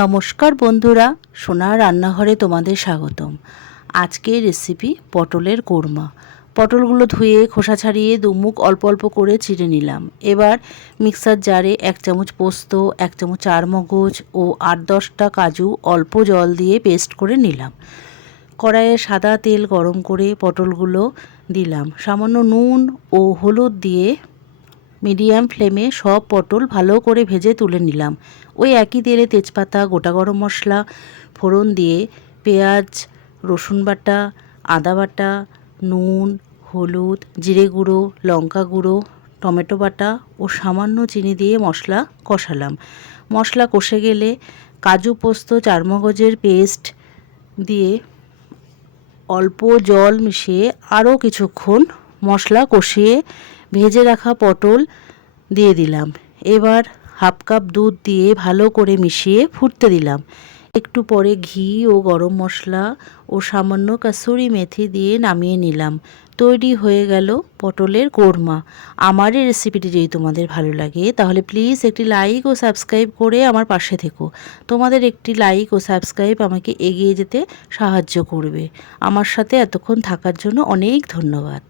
নমস্কার বন্ধুরা, সোনার রান্নাঘরে তোমাদের স্বাগতম। আজকের রেসিপি পটলের কোরমা। পটলগুলো ধুয়ে খোসা ছাড়িয়ে দুমুখ অল্প অল্প করে চিড়ে নিলাম। এবার মিক্সার জারে 1 চামচ পোস্ত, 1 চামচ চারমগজ ও 8-10টা কাজু অল্প জল দিয়ে পেস্ট করে নিলাম। কড়াইয়ে সাদা তেল গরম করে পটলগুলো দিলাম। সামান্য নুন ও হলুদ দিয়ে মিডিয়াম ফ্লেমে সব পটল ভালো করে ভেজে তুলে নিলাম। ওই একই তেলে তেজপাতা, গোটা গরম মশলা ফোড়ন দিয়ে পেঁয়াজ, রসুন বাটা, আদা বাটা, নুন, হলুদ, জিরে গুঁড়ো, লঙ্কা গুঁড়ো, টমেটো বাটা ও সামান্য চিনি দিয়ে মশলা কষালাম। মশলা কষে গেলে কাজু, পোস্ত, চারমগজের পেস্ট দিয়ে অল্প জল মিশিয়ে আরও কিছুক্ষণ মশলা কষিয়ে ভেজে রাখা পটল দিয়ে দিলাম। এবার হাফ কাপ দুধ দিয়ে ভালো করে মিশিয়ে ফুটতে দিলাম। একটু পরে ঘি ও গরম মশলা ও সামান্য কাসুরি মেথি দিয়ে নামিয়ে নিলাম। তৈরি হয়ে গেল পটলের কোরমা। আমার এই রেসিপিটি যদি তোমাদের ভালো লাগে তাহলে প্লিজ একটি লাইক ও সাবস্ক্রাইব করে আমার পাশে থেকো। তোমাদের একটি লাইক ও সাবস্ক্রাইব আমাকে এগিয়ে যেতে সাহায্য করবে। আমার সাথে এতক্ষণ থাকার জন্য অনেক ধন্যবাদ।